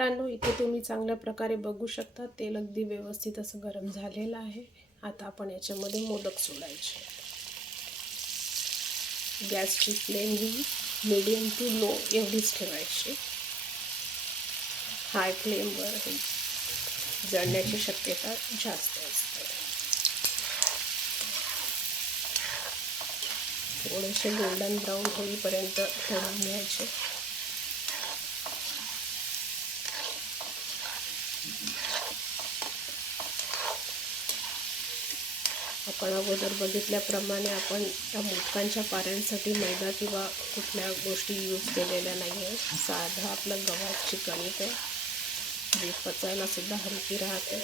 मित्रांनो, इथे तुम्ही चांगल्या प्रकारे बघू शकता तेल अगदी व्यवस्थित असं गरम झालेलं आहे। आता आपण याच्यामध्ये मोदक सोडायचे। गॅसची फ्लेम ही मीडियम टू लो एवढीच ठेवायची। हाय फ्लेमवर हे जळण्याची शक्यता जास्त असते। थोडेसे गोल्डन ब्राऊन होईपर्यंत तळून घ्यायचे। आपण अगोदर बघितल्याप्रमाणे आपण त्या मोदकांच्या पाऱ्यांसाठी मैदा किंवा कुठल्या गोष्टी यूज केलेल्या नाही आहे। साधा आपलं गव्हाची कणिक आहे, जी पचायला सुद्धा हलकी राहते।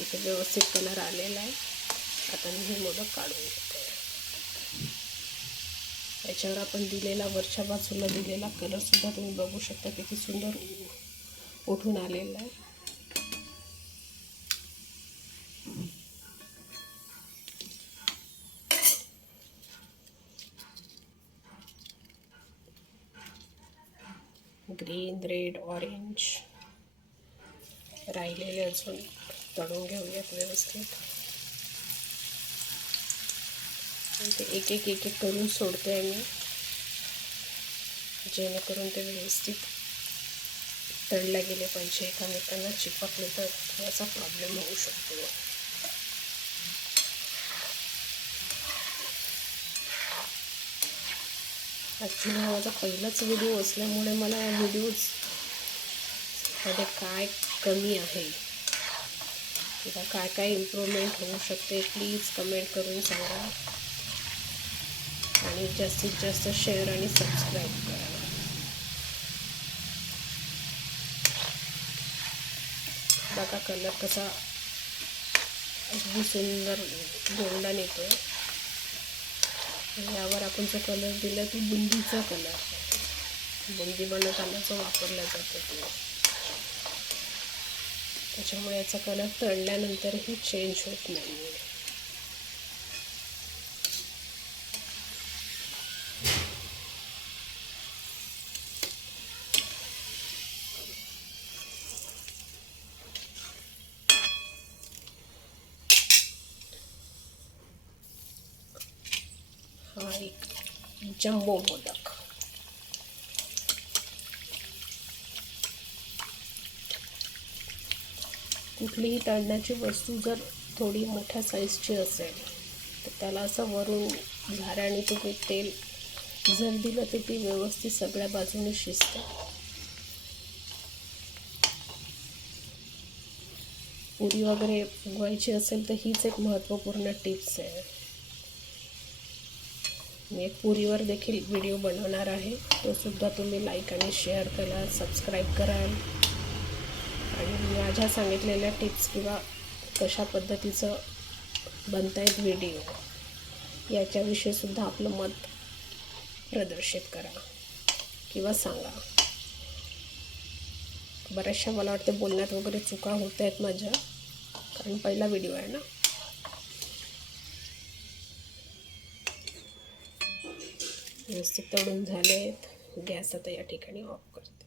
इथे व्यवस्थित कलर आलेला आहे। आता मी हे मोदक काढून घेते। याच्यावर आपण दिलेला वरच्या बाजूला दिलेला कलर सुद्धा तुम्ही बघू शकता किती सुंदर उठून आलेला आहे। ग्रीन, रेड, ऑरेंज राहिलेले अजून तळून घेऊयात व्यवस्थित। ते एक एक करून सोडते मी, जेणेकरून ते व्यवस्थित तळले गेले पाहिजे। एकामेकांना चिपकले तर थोडासा प्रॉब्लेम होऊ शकतो। ॲक्च्युली हा माझा पहिलाच व्हिडिओ असल्यामुळे मला या व्हिडिओजमध्ये काय कमी आहे किंवा काय काय इम्प्रूव्हमेंट होऊ शकते प्लीज कमेंट करून सांगा आणि जास्तीत जास्त शेअर आणि सबस्क्राईब करा। बघा कलर कसा अगदी सुंदर गोल्डन येतो। यावर आपण जो कलर दिला तो बुंदीचा कलर आहे। बुंदी बनवताना जो वापरला जातो तो, त्याच्यामुळे याचा कलर तळल्यानंतरही चेंज होत नाही आहे। हा एक जम्बो मोदक। कुठलीही तळण्याची वस्तू जर थोडी मोठ्या साईजची असेल तर त्याला असं वरून झाऱ्याने तुम्ही तेल जर दिलं तर ती व्यवस्थित सगळ्या बाजूने शिजते। पुरी वगैरे फुगवायची असेल तर हीच एक महत्त्वपूर्ण टिप्स आहे। मी एक पुरीवर देखील व्हिडिओ बनवणार आहे, तो सुद्धा तुम्ही लाईक आणि शेअर करा, सबस्क्राईब कराल आणि माझ्या सांगितलेल्या टिप्स किंवा कशा पद्धतीचं बनतायत व्हिडिओ याच्याविषयी सुद्धा आपलं मत प्रदर्शित करा किंवा सांगा। बऱ्याचशा मला वाटतं बोलण्यात वगैरे चुका होत आहेत माझ्या, कारण पहिला व्हिडिओ आहे ना। व्यवस्थित तळून झाले आहेत। गॅस आता या ठिकाणी ऑफ करते।